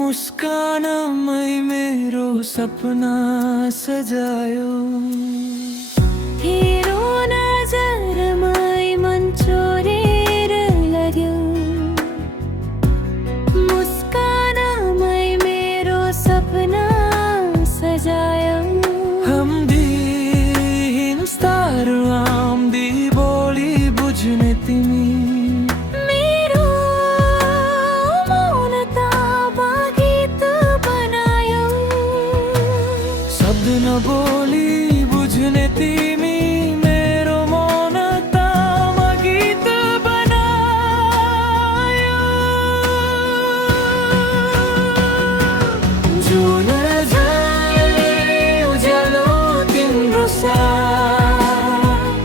मुस्कानमै मेरो सपना सजायो। तेरो नजरमै मन चोरेर लग्यो। मुस्कानमै मेरो सपना सजायो। हमदिन स्तार आम्दी बोली बुझ्ने तिमी, मेरो मौनतामा गीत बनायो। शब्द नबोली बुझ्ने तिमी, मेरो मौनतामा गीत बनायो। जुन झैँ उज्यालो तिम्रो साथ,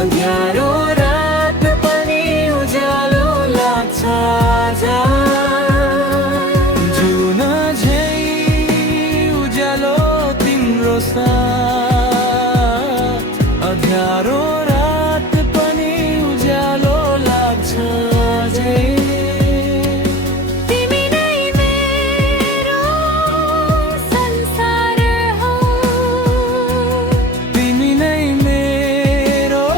अँध्यारो रात पनि उज्यालो लाग्छ आज। जुन झैँ उज्यालो तिम्रो साथ, अँध्यारो रात पनि उज्यालो लाग्छ अझै। तिमी नै मेरो संसार हौ। तिमी नै मेरो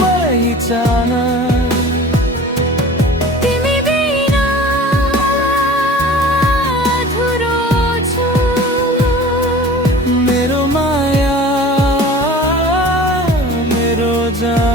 पहिचान, तिमी बिना अधुरो छु। मेरो माया, मेरो जान।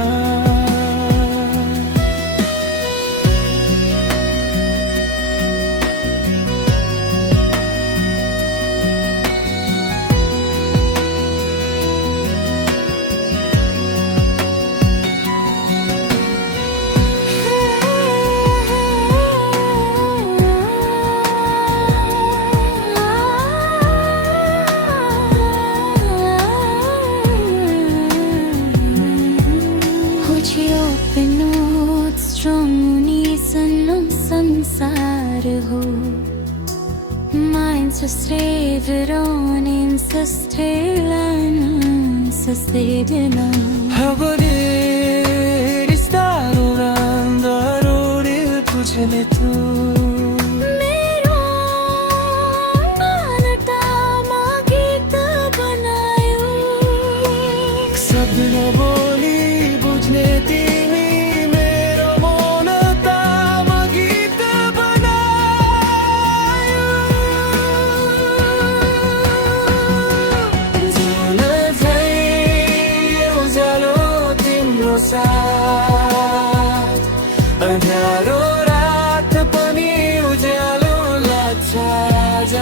Would you open notes strong unisono संसार हो? Minds just lever on in sustainable sustainable. Hagolir istarorandarorir तुझने तू, मेरो मानतामा गीत बनायो। शब्द नबोली बुझ्ने तिमी, मेरो मौनतामा गीत बनायो। जुन झैँ उज्यालो तिम्रो साथ, अँध्यारो रात पनि उज्यालो लाग्छ आज।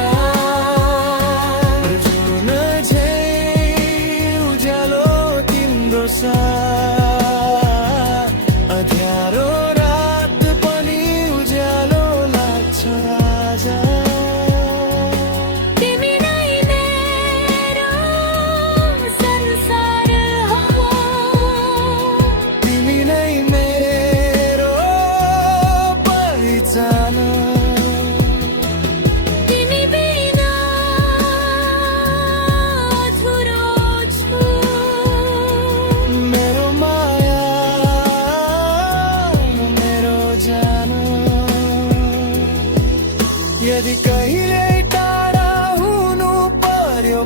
जुन झैँ उज्यालो तिम्रो साथ, अँध्यारो रात पनि उज्यालो लाग्छ आज। तिमी नै मेरो संसार हौ। तिमी नै मेरो पहिचान, तिमी बिना अधुरो छु। मेरो माया, मेरो जान। यदि कहिल्यै टाढा हुनु पर्यो